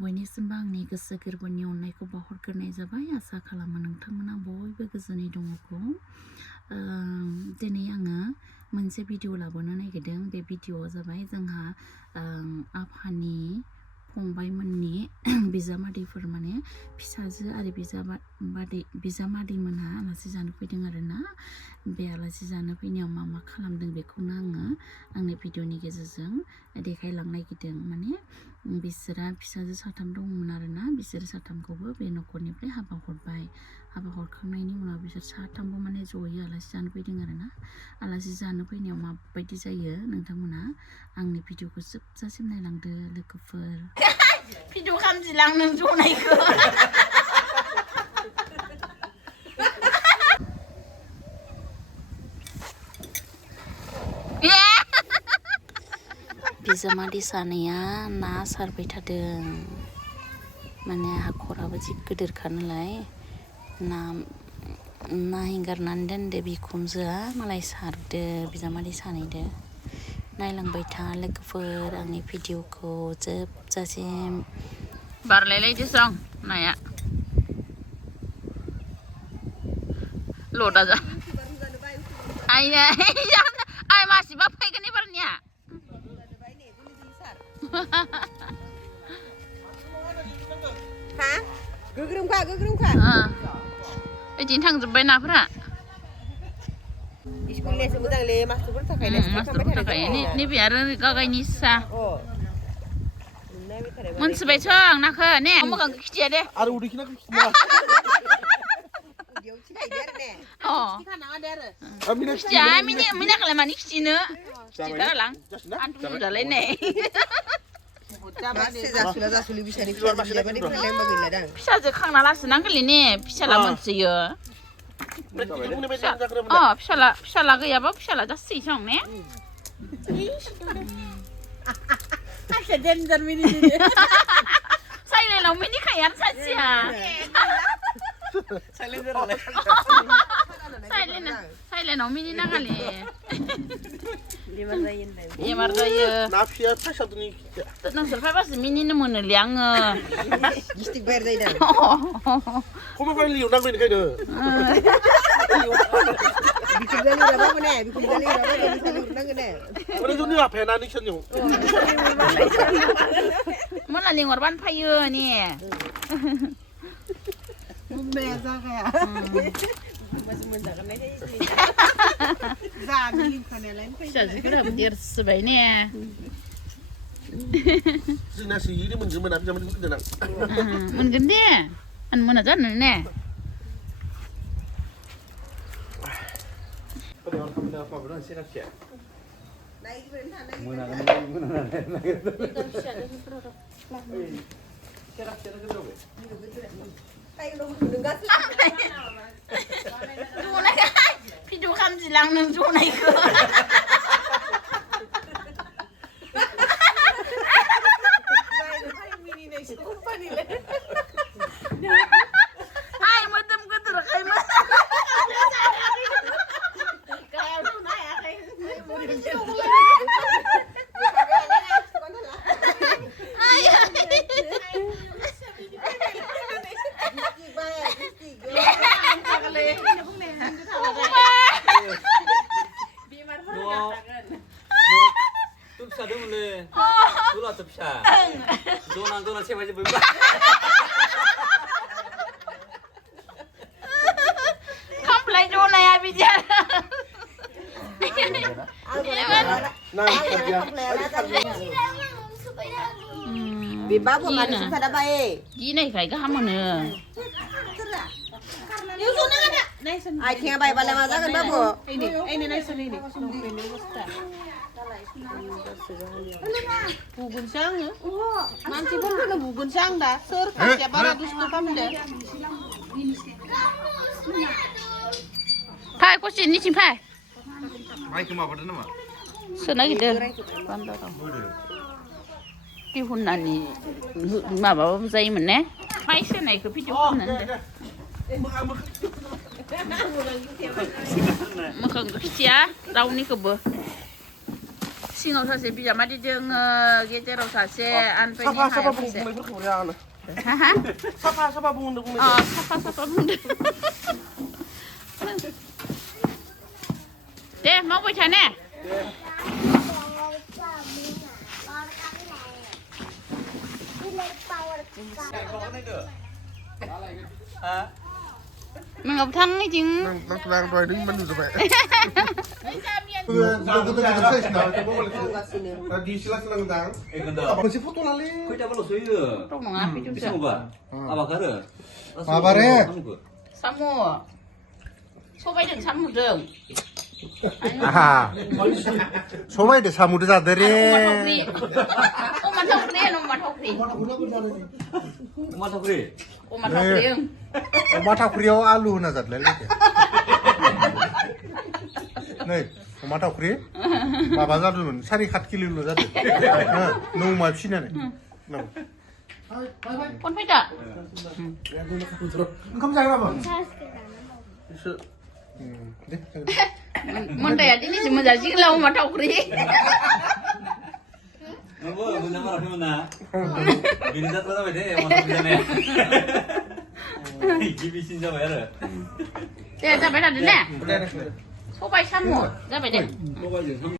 बयनिसिमबो आंनि गोसो गोरबोनि अननायखौ बावहरग्रोनाय जाबाय। आसा खालामो नोंथांमोना बयबो गोजोनै दङखौ। दिनै आङो मोनसे भिडिअ लाबोनो नागिरदों। बे भिडिअआ जाबाय जोंहा आफानि फंबायमोननि बिजामादैफोर माने फिसाजो आरो बिजामादै मोनहा आलासि जानो फैदों आरोना। बे आलासि जानो फैनायाव मा मा खालामदों बेखौनो आङो आंनि भिडिअनि गेजेरजों देखायलांनो नागिरदों। माने बिसोरा फिसाजो साथाम दंमोन आरोना। बिसोर साथामखौबो बे न'खरनिफ्राय हाबा हरबाय। हाबा हरखांनायनि उनाव बिसोर साथामबो माने जयै आलासि जानो फैदों आरोना। आलासि जानो फैनायाव माबायदि जायो नोंथांमोना आंनि भिडिअखौ जोबजासिम नायलांदो लोगोफोर। भिडिअ खालामजिलां नों जनायखौ। बिजामादै सानैया ना सारबाय थादों। माने हाखराबो जि गिदिरखा नालाय ना हेंगारनानै दोनदो बिखुनजोआ मालाय सारदो बिजामादै सानैदो। नायलांबाय था लोगोफोर आंनि भिडिअखौ जोबजासिम। बारलायलायदोसं नाया लदा जा आइया आइ मासिबा फैगोन एबारनिया। गोग्रोमखा बिदिनो थांजोब्बाय नाफोरा। स्कुलनियासो मोजांलै मास्टारफोरनि थाखाय नैबे आरो गागायनि सा मोनथिबायस नाखो ने मोखांखौ खिथिया दे आरो उदैखिना खिथिया खिथिया मिनाखौलाय मानि खिथिनो खिथिगारालां आन्थु जालायनाय। फिसाजो खांना लासो नांगोनलै ने फिसाला मोनसोयो। फिसाला गैयाबा फिसाला जासोयो सं ने। साइलेन्टआव मिनिखायो आरो सासेया। साइलेन्टआव मिनि नाङालै बेमार जायो। नोंसोर फायबासो मिनिनो मोनोलै आङो। मोना लिंहरबानो फैयो ने। फिसाजोफोराबो देरसोबाय ने। मोनगोन दे आं मोना जानो ने। भिडिअ खालामजिलां नों जनायखौ। आइ मोदोम गोदोरखायमोन। Komplek jona bidia. Bibabu kan sudah baik. Gini kayak gaham mana? Akhirnya baik balik masa kan babu. Ini nasi ini. Bugun sang ya? Nanti pun kena bugun sang dah. Ser kasih bara dus tu kamu deh. Pai, kau sini sih pai. Pai kemana pada nama? Sana gitu. Dihunani, maba saya mana? Pai sana ikut video mana? Makan kecil ya, tahun ini kebo. सिङाव सासे बिजामादै दोङो गेजेराव सासे ओमफ्राय 사파 हायाव 사파 सासे 붕 그렇게 오래 하나. हा हा 사파 붕인데 붕. साफा बुंदों दे मावबाय था नेมึงเอาทั้งนี่จริง นั่งกลางดอยนึงมันอยู่ตรงไหน di sila-sila ngedang. Apa sih foto lali? 또 뭔가 삐죽죠 Mabare. 사무 소바이든 사무등 아하. 소마이데 사무드 자들이. 오마 턱리 Oma takriyo alu na zadle lagi. Nih, oma takri. Baba zadulun, sari 7 kilo zadle. Nung ma psina nih. Nung. 폰 회자 감사합니다, 뭐. 네. 뭔데 야 니네 지금 잘 지글라 오마 턱리 Apa? Punya apa? Mana? Bini dat mana beda? Mana beda nih? Gibi sih siapa ya? 네, 자, 배다 됐네. 소바이 3호. 자, 배다.